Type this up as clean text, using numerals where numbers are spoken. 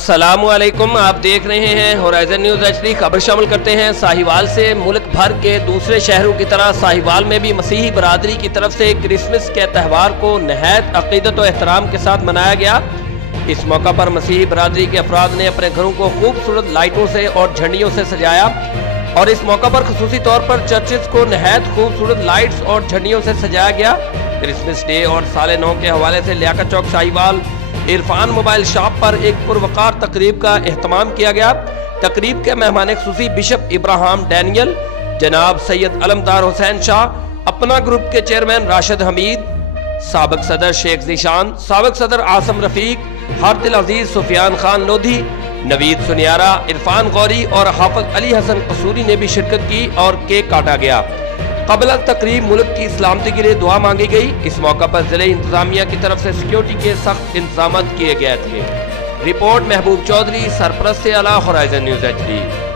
अस्सलामुअलैकुम, आप देख रहे हैं होराइजन न्यूज़ HD। खबर शामिल करते हैं साहिवाल से। मुल्क भर के दूसरे शहरों की तरह साहिवाल में भी मसीही बरादरी की तरफ से क्रिसमस के तहवार को नहैत अक़ीदत और एहतराम के साथ मनाया गया। इस मौका पर मसीही बरादरी के अफराद ने अपने घरों को खूबसूरत लाइटों से और झंडियों से सजाया और इस मौका पर खुसूसी तौर पर चर्चेस को नहैत खूबसूरत लाइट्स और झंडियों से सजाया गया। क्रिसमस डे और साल नौ के हवाले से लियाकत चौक साहिवाल इरफान मोबाइल शॉप पर एक पुरवकार तकरीब का एहतमाम किया गया। तकरीब के मेहमान खुसूसी बिशप इब्राहिम डैनियल, जनाब सैयद अलमदार हुसैन शाह, अपना ग्रुप के चेयरमैन राशिद हमीद, साबिक सदर शेख जीशान, साबिक सदर आसम रफीक, हारतिल अजीज सुफियान खान लोधी, नवीद सुनियारा, इरफान गौरी और हाफिज अली हसन कसूरी ने भी शिरकत की और केक काटा गया। कबल तकरीब मुल्क की सलामती के लिए दुआ मांगी गई। इस मौका पर जिले इंतजामिया की तरफ से सिक्योरिटी के सख्त इंतजाम किए गए थे। रिपोर्ट महबूब चौधरी, सरपरस्त आला, होराइजन न्यूज़ HD।